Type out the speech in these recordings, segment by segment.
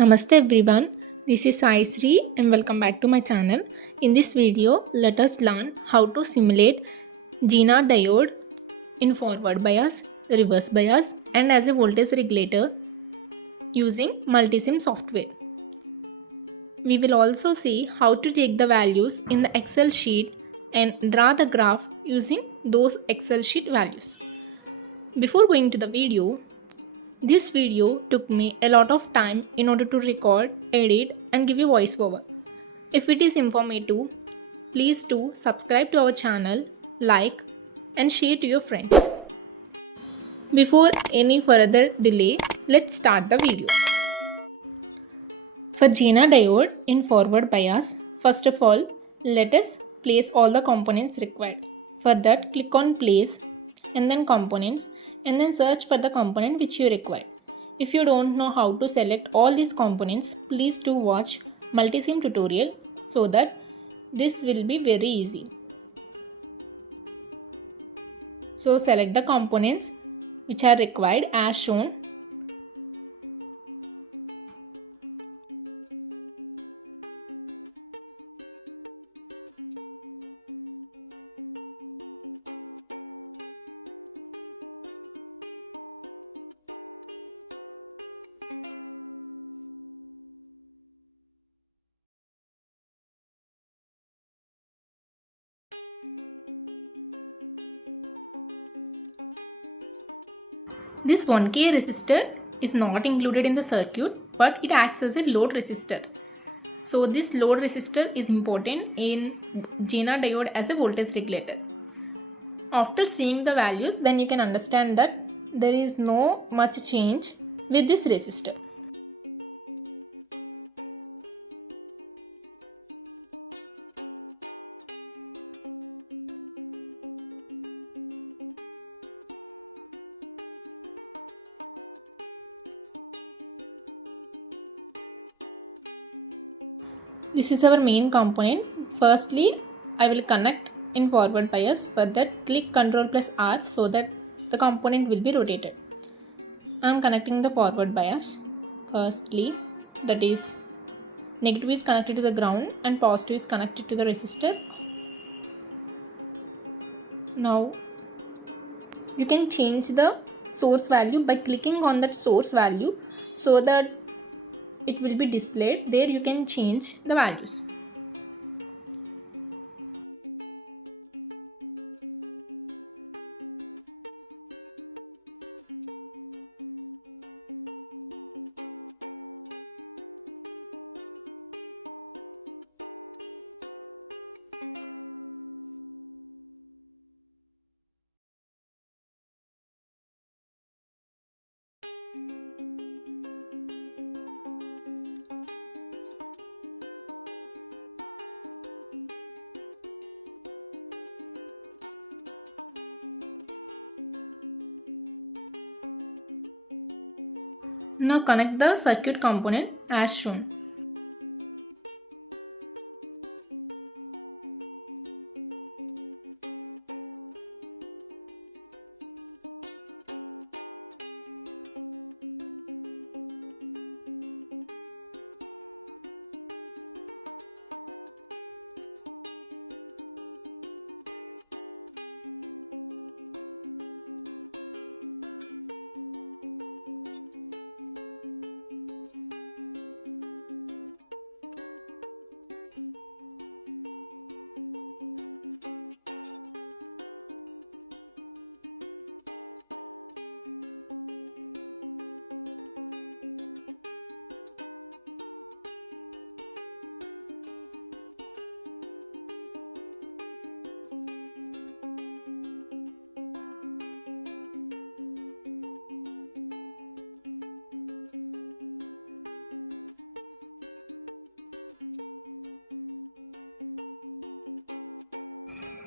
Namaste everyone, this is Sai Sri and welcome back to my channel. In this video, let us learn how to simulate Zener diode in forward bias, reverse bias and as a voltage regulator using Multisim software. We will also see how to take the values in the Excel sheet and draw the graph using those Excel sheet values. Before going to the video, this video took me a lot of time in order to record, edit and give you voiceover. If it is informative, please do subscribe to our channel, like and share to your friends. Before any further delay, let's start the video. For Zener diode in forward bias, first of all, let us place all the components required. For that, click on place and then components and then search for the component which you require. If you don't know how to select all these components, please do watch Multisim tutorial so that this will be very easy. So select the components which are required as shown. This 1K resistor is not included in the circuit, but it acts as a load resistor. So this load resistor is important in Zener diode as a voltage regulator. After seeing the values, then you can understand that there is no much change with this resistor. This is our main component. Firstly, I will connect in forward bias. For that, click Ctrl plus R so that the component will be rotated. I am connecting the forward bias. Firstly, that is negative is connected to the ground and positive is connected to the resistor. Now, you can change the source value by clicking on that source value so that it will be displayed. There you can change the values. Now connect the circuit component as shown.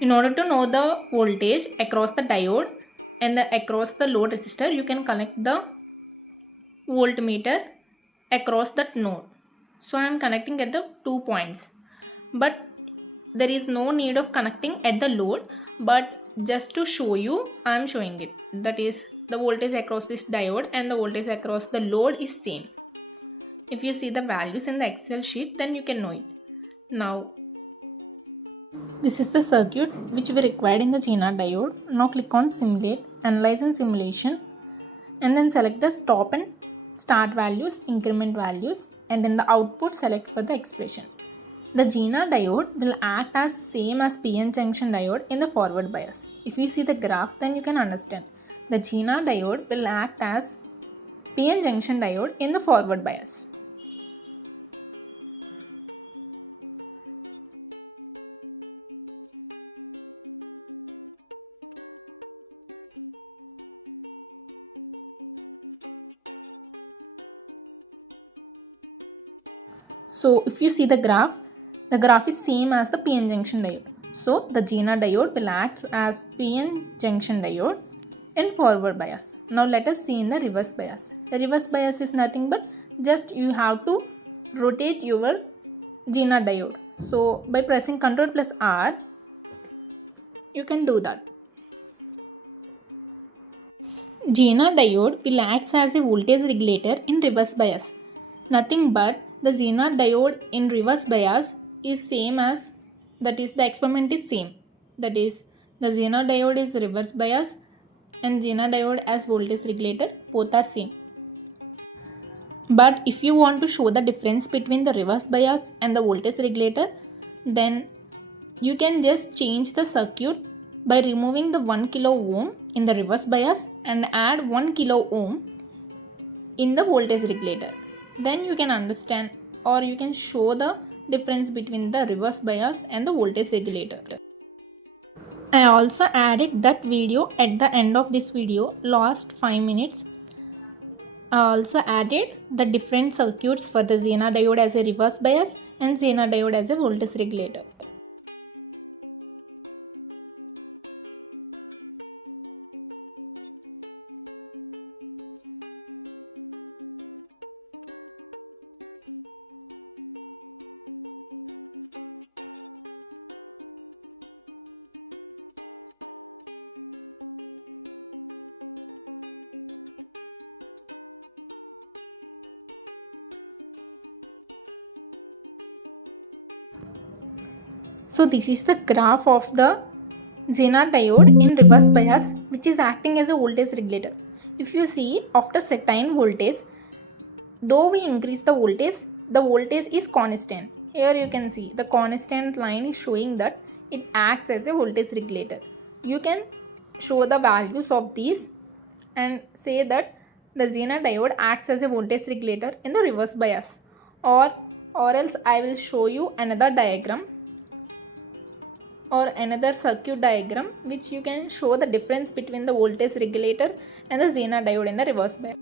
In order to know the voltage across the diode and across the load resistor, you can connect the voltmeter across that node. So I am connecting at the 2 points, but there is no need of connecting at the load, but just to show you I am showing it. That is, the voltage across this diode and the voltage across the load is same. If you see the values in the Excel sheet, then you can know it. Now, this is the circuit which we required in the Zener diode. Now click on Simulate, Analyze and Simulation, and then select the stop and start values, increment values, and in the output select for the expression. The Zener diode will act as same as PN junction diode in the forward bias. If you see the graph, then you can understand. The Zener diode will act as PN junction diode in the forward bias. So if you see the graph is same as the PN junction diode. So the Zener diode will act as PN junction diode in forward bias. Now let us see in the reverse bias. The reverse bias is nothing but just you have to rotate your Zener diode. So by pressing Ctrl plus R, you can do that. Zener diode will act as a voltage regulator in reverse bias. Nothing but the Zener diode in reverse bias is same as, that is the experiment is same. That is the Zener diode is reverse bias and Zener diode as voltage regulator, both are same. But if you want to show the difference between the reverse bias and the voltage regulator, then you can just change the circuit by removing the 1 kilo ohm in the reverse bias and add 1 kilo ohm in the voltage regulator. Then you can understand or you can show the difference between the reverse bias and the voltage regulator. I also added that video at the end of this video, last 5 minutes. I also added the different circuits for the Zener diode as a reverse bias and Zener diode as a voltage regulator. So this is the graph of the Zener diode in reverse bias, which is acting as a voltage regulator. If you see, after certain voltage, though we increase the voltage is constant. Here you can see the constant line is showing that it acts as a voltage regulator. You can show the values of these and say that the Zener diode acts as a voltage regulator in the reverse bias, or else I will show you another diagram or another circuit diagram which you can show the difference between the voltage regulator and the Zener diode in the reverse bias.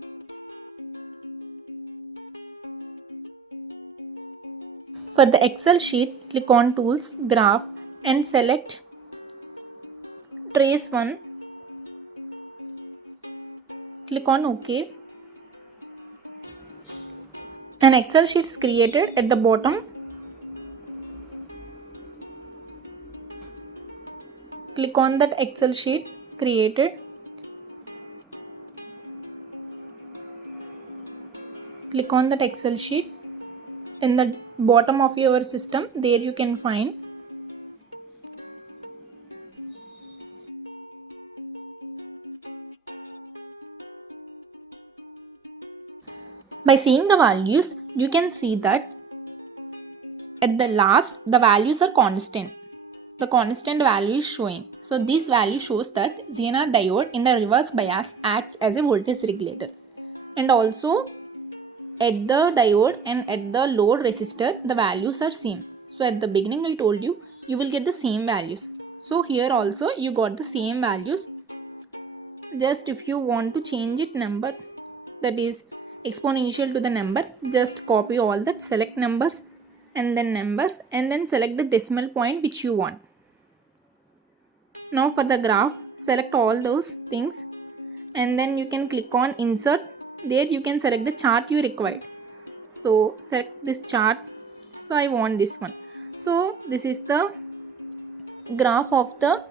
For the Excel sheet, click on Tools, Graph and select Trace 1. Click on OK. An Excel sheet is created at the bottom. Click on that Excel sheet created. Click on that Excel sheet. In the bottom of your system, there you can find by seeing the values, you can see that at the last the values are constant. The constant value is showing. So this value shows that Zener diode in the reverse bias acts as a voltage regulator. And also at the diode and at the load resistor, the values are same. So at the beginning I told you, you will get the same values. So here also you got the same values. Just if you want to change it number, that is exponential to the number, just copy all that, select numbers and then select the decimal point which you want. Now for the graph, select all those things and then you can click on Insert. There you can select the chart you required. So select this chart. So I want this one. So this is the graph of the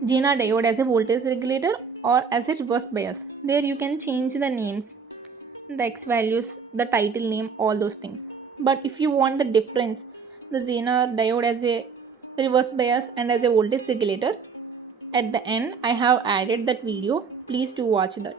Zener diode as a voltage regulator or as a reverse bias. There you can change the names. the X values, the title name, all those things. But if you want the difference, the Zener diode as a reverse bias and as a voltage regulator, at the end I have added that video. Please do watch that.